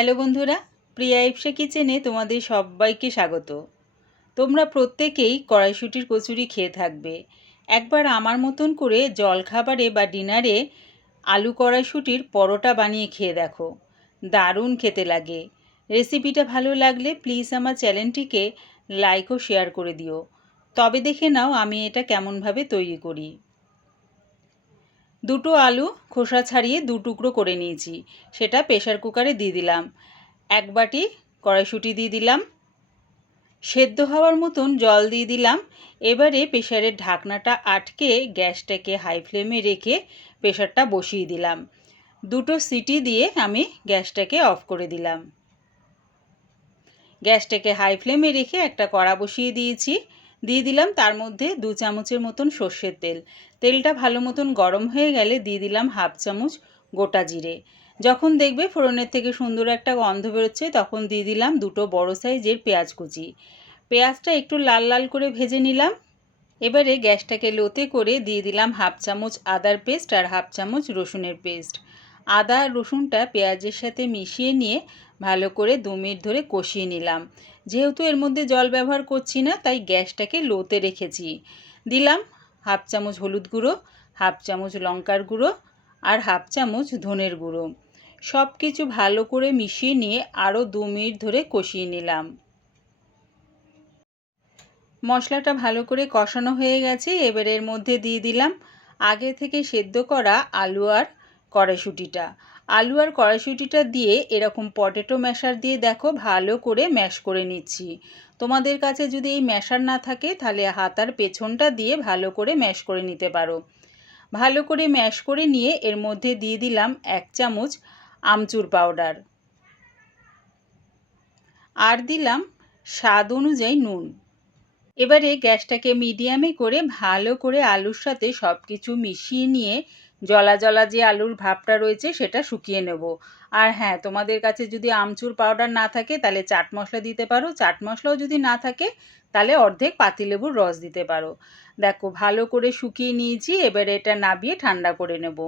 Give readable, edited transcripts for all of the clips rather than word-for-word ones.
Hello বন্ধুরা, প্রিয়া ইপসা কিচেনে তোমাদের সবাইকে স্বাগত। তোমরা প্রত্যেকেই কড়াইশুঁটির কচুরি খেয়ে থাকবে। একবার আমার মতন করে জলখাবারে বা ডিনারে আলু কড়াইশুঁটির পরোটা বানিয়ে খেয়ে দেখো, দারুণ খেতে লাগে। রেসিপিটা ভালো লাগলে প্লিজ আমার চ্যানেলটিকে লাইক ও শেয়ার করে দিও। তবে দেখে নাও আমি এটা কেমনভাবে তৈরি করি। দুটো আলু খোসা ছাড়িয়ে দু টুকরো করে নিয়েছি, সেটা প্রেসার কুকারে দিয়ে দিলাম। এক বাটি কড়াইশুঁটি দিয়ে দিলাম, সেদ্ধ হওয়ার মতন জল দিয়ে দিলাম। এবারে প্রেসারের ঢাকনাটা আটকে গ্যাসটাকে হাই ফ্লেমে রেখে প্রেসারটা বসিয়ে দিলাম। দুটো সিটি দিয়ে আমি গ্যাসটাকে অফ করে দিলাম। গ্যাসটাকে হাই ফ্লেমে রেখে একটা কড়া বসিয়ে দিয়েছি। দিয়ে দিলাম তার মধ্যে 2 চামচের মতন সর্ষের তেল। তেলটা ভালো মতন গরম হয়ে গেলে দিয়ে দিলাম হাফ চামচ গোটা জিরে। যখন দেখবে ফোড়নের থেকে সুন্দর একটা গন্ধ বেরোচ্ছে তখন দিয়ে দিলাম দুটো বড় সাইজের পেঁয়াজ কুচি। পেঁয়াজটা একটু লাল লাল করে ভেজে নিলাম। এবারে গ্যাসটাকে লোতে করে দিয়ে দিলাম হাফ চামচ আদার পেস্ট আর হাফ চামচ রসুনের পেস্ট। আদা আর রসুনটা পেঁয়াজের সাথে মিশিয়ে নিয়ে ভালো করে 2 মিনিট ধরে কষিয়ে নিলাম। যেহেতু এর মধ্যে জল ব্যবহার করছি না তাই গ্যাসটাকে লোতে রেখেছি। দিলাম হাফ চামচ হলুদ গুঁড়ো, হাফ চামচ লঙ্কার গুঁড়ো আর হাফ চামচ ধনের গুঁড়ো। সব কিছু ভালো করে মিশিয়ে নিয়ে আরও 2 মিনিট ধরে কষিয়ে নিলাম। মশলাটা ভালো করে কষানো হয়ে গেছে। এবার এর মধ্যে দিয়ে দিলাম আগে থেকে সেদ্ধ করা আলু আর কড়াইশুঁটিটা। আলু আর কড়াইশুঁটিটা দিয়ে এরকম পটেটো ম্যাশার দিয়ে দেখো ভালো করে ম্যাশ করে নিচ্ছি। তোমাদের কাছে যদি এই ম্যাশার না থাকে তাহলে হাতার পেছনটা দিয়ে ভালো করে ম্যাশ করে নিতে পারো। ভালো করে ম্যাশ করে নিয়ে এর মধ্যে দিয়ে দিলাম 1 চামচ আমচুর পাউডার আর দিলাম স্বাদ অনুযায়ী নুন। এবারে গ্যাসটাকে মিডিয়ামে করে ভালো করে আলুর সাথে সব কিছু মিশিয়ে নিয়ে জলা জলা যে আলুর ভাবটা রয়েছে সেটা শুকিয়ে নেব। আর হ্যাঁ, তোমাদের কাছে যদি আমচুর পাউডার না থাকে তাহলে চাট মশলা দিতে পারো। চাট মশলাও যদি না থাকে তাহলে অর্ধেক পাতিলেবুর রস দিতে পারো। দেখো ভালো করে শুকিয়ে নিয়েছি। এবারে এটা নাবিয়ে ঠান্ডা করে নেব।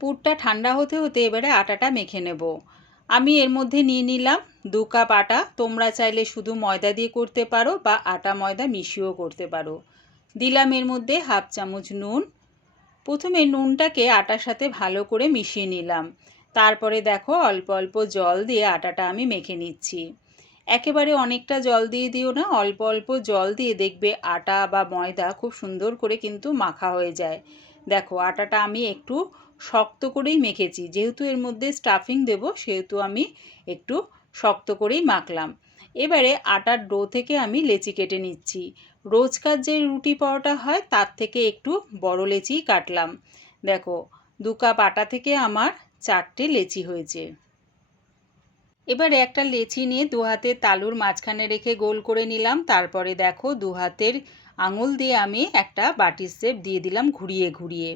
পুরটা ঠান্ডা হতে হতে এবারে আটাটা মেখে নেব। আমি এর মধ্যে নিয়ে নিলাম 2 কাপ আটা। তোমরা চাইলে শুধু ময়দা দিয়ে করতে পারো বা আটা ময়দা মিশিয়েও করতে পারো। দিলাম এর মধ্যে হাফ চামচ নুন। প্রথমে নুনটাকে আটার সাথে ভালো করে মিশিয়ে নিলাম। তারপরে দেখো অল্প অল্প জল দিয়ে আটাটা আমি মেখে নিচ্ছি। একেবারে অনেকটা জল দিয়ে দিও না, অল্প অল্প জল দিয়ে দেখবে আটা বা ময়দা খুব সুন্দর করে কিন্তু মাখা হয়ে যায়। দেখো আটাটা আমি একটু শক্ত করেই মেখেছি, যেহেতু এর মধ্যে স্টাফিং দেব সেহেতু আমি একটু শক্ত করেই মাখলাম। এবারে আটার ডো থেকে আমি লেচি কেটে নিচ্ছি। রোজকার যে রুটি পরোটা হয় তার থেকে একটু বড় লেচিই কাটলাম। দেখো 2 কাপ আটা থেকে আমার 4টে লেচি হয়েছে। এবারে একটা লেচি নিয়ে 2 হাতের তালুর মাঝখানে রেখে গোল করে নিলাম। তারপরে দেখো 2 হাতের আঙুল দিয়ে আমি একটা বাটির শেপ দিয়ে দিলাম ঘুরিয়ে ঘুরিয়ে।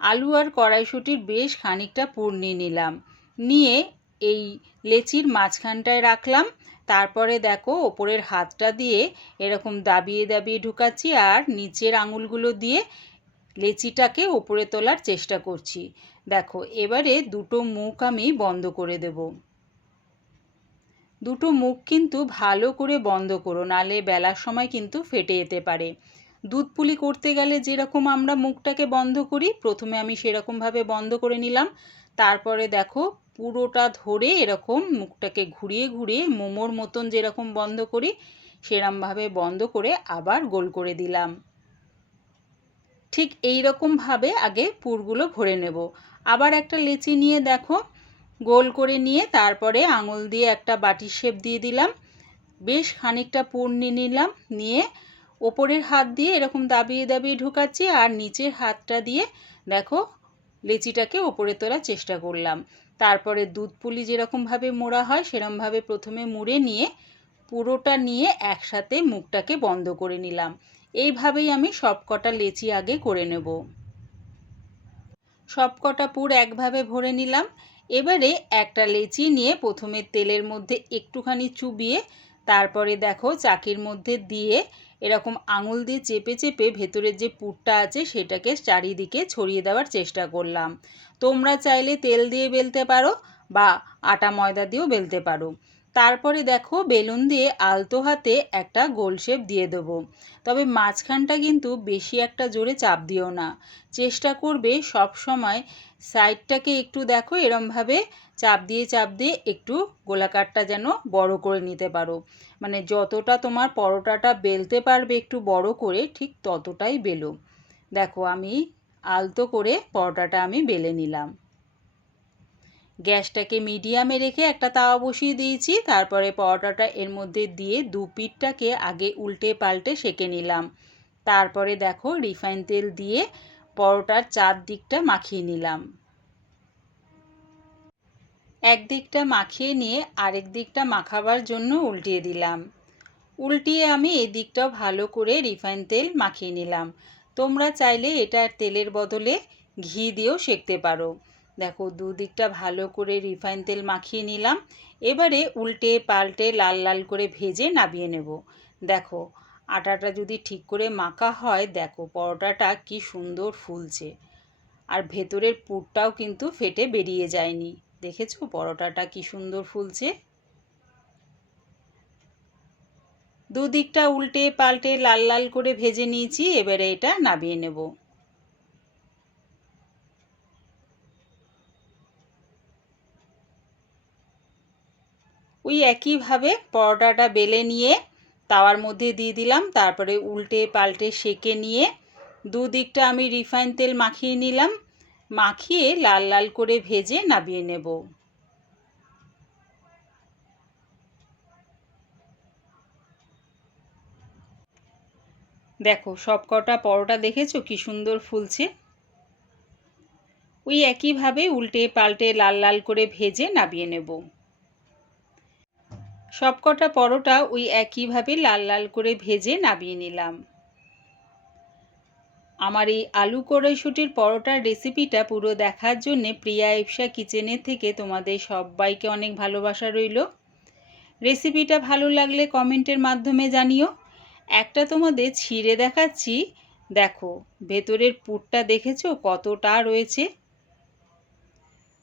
আলু আর কড়াইশুঁটির বেশ খানিকটা পুর নিয়ে নিলাম। নিয়ে এই লেচির মাঝখানটায় রাখলাম। তারপরে দেখো ওপরের হাতটা দিয়ে এরকম দাবিয়ে দাবিয়ে ঢুকাচ্ছি আর নিচের আঙুলগুলো দিয়ে লেচিটাকে ওপরে তোলার চেষ্টা করছি। দেখো এবারে দুটো মুখ আমি বন্ধ করে দেব। দুটো মুখ কিন্তু ভালো করে বন্ধ করো, নালে বেলার সময় কিন্তু ফেটে যেতে পারে। দুধ পুলি করতে গেলে যেরকম আমরা মুখটাকে বন্ধ করি, প্রথমে আমি সেরকমভাবে বন্ধ করে নিলাম। তারপরে দেখো পুরোটা ধরে এরকম মুখটাকে ঘুরিয়ে ঘুরিয়ে মোমোর মতন যেরকম বন্ধ করি সেরকমভাবে বন্ধ করে আবার গোল করে দিলাম। ঠিক এই রকমভাবে আগে পুরগুলো ভরে নেব। আবার একটা লেচি নিয়ে দেখো গোল করে নিয়ে তারপরে আঙুল দিয়ে একটা বাটির শেপ দিয়ে দিলাম। বেশ খানিকটা পুর নিয়ে নিলাম। নিয়ে ওপরের হাত দিয়ে এরকম দাবিয়ে দাবিয়ে ঢুকাচ্ছি আর নিচের হাতটা দিয়ে দেখো লেচিটাকে ওপরে তোলার চেষ্টা করলাম। তারপরে দুধ পুলি যেরকমভাবে মোড়া হয় সেরকমভাবে প্রথমে মুড়ে নিয়ে পুরোটা নিয়ে একসাথে মুখটাকে বন্ধ করে নিলাম। এইভাবেই আমি সবকটা লেচি আগে করে নেব। সবকটা পুর একভাবে ভরে নিলাম। এবারে একটা লেচি নিয়ে প্রথমে তেলের মধ্যে একটুখানি চুবিয়ে তারপরে দেখো চাকির মধ্যে দিয়ে এরকম আঙুল দিয়ে চেপে চেপে ভেতরের যে পুরটা আছে সেটাকে চারিদিকে ছড়িয়ে দেওয়ার চেষ্টা করলাম। তোমরা চাইলে তেল দিয়ে বেলতে পারো বা আটা ময়দা দিয়েও বেলতে পারো। তারপরে দেখো বেলুন দিয়ে আলতো হাতে একটা গোল শেপ দিয়ে দেবো। তবে মাঝখানটা কিন্তু বেশি একটা জোরে চাপ দিও না, চেষ্টা করবে সব সময় সাইডটাকে একটু দেখো এরমভাবে চাপ দিয়ে একটু গোলাকারটা যেন বড় করে নিতে পারো। মানে যতটা তোমার পরোটাটা বেলতে পারবে একটু বড় করে ঠিক ততটাই বেলো। দেখো আমি আলতো করে পরোটাটা আমি বেলে নিলাম। গ্যাসটাকে মিডিয়ামে রেখে একটা তাওয়া বসিয়ে দিয়েছি। তারপরে পরোটাটা এর মধ্যে দিয়ে দু পিঠটাকে আগে উল্টে পাল্টে সেঁকে নিলাম। তারপরে দেখো রিফাইন তেল দিয়ে পরোটার চারদিকটা মাখিয়ে নিলাম। একদিকটা মাখিয়ে নিয়ে আরেক দিকটা মাখাবার জন্য উল্টিয়ে দিলাম। উল্টিয়ে আমি এদিকটাও ভালো করে রিফাইন তেল মাখিয়ে নিলাম। তোমরা চাইলে এটা তেলের বদলে ঘি দিয়েও সেঁকতে পারো। দেখো দুদিকটা ভালো করে রিফাইন তেল মাখিয়ে নিলাম। এবারে উল্টে পাল্টে লাল লাল করে ভেজে নামিয়ে নেব। দেখো আটাটা যদি ঠিক করে মাখা হয়, দেখো পরোটাটা কি সুন্দর ফুলছে, আর ভেতরের পুরটাও কিন্তু ফেটে বেরিয়ে যায়নি। দেখেছো পরোটাটা কি সুন্দর ফুলছে। দুদিকটা উল্টে পাল্টে লাল লাল করে ভেজে নিয়েছি। এবারে এটা নামিয়ে নেব। ওই একইভাবে পরোটাটা বেলে নিয়ে তাওয়ার মধ্যে দিয়ে দিলাম। তারপরে উল্টে পাল্টে সেঁকে নিয়ে দুদিকটা আমি রিফাইন তেল মাখিয়ে নিলাম। মাখিয়ে লাল লাল করে ভেজে নামিয়ে নেব। দেখো সবকটা পরোটা দেখেছো কি সুন্দর ফুলছে। ওই একইভাবে উল্টে পাল্টে লাল লাল করে ভেজে নামিয়ে নেব। সবকটা পরোটা ওই একইভাবে লাল লাল করে ভেজে নামিয়ে নিলাম। আমার এই আলু কড়াইশুঁটির পরোটার রেসিপিটা পুরো দেখার জন্যে প্রিয়া ইপসা কিচেনের থেকে তোমাদের সবাইকে অনেক ভালোবাসা রইল। রেসিপিটা ভালো লাগলে কমেন্টের মাধ্যমে জানিও। একটা তোমাদের ছিঁড়ে দেখাচ্ছি। দেখো ভেতরের পুরটা দেখেছো কতটা রয়েছে।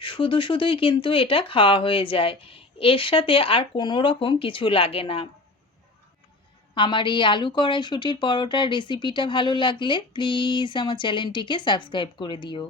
শুধুই কিন্তু এটা খাওয়া হয়ে যায়, এর সাথে আর কোনো রকম কিছু লাগে না। আমার এই আলু কড়াইশুঁটির পরোটার রেসিপিটা ভালো লাগলে প্লিজ আমার চ্যানেলটিকে সাবস্ক্রাইব করে দিও।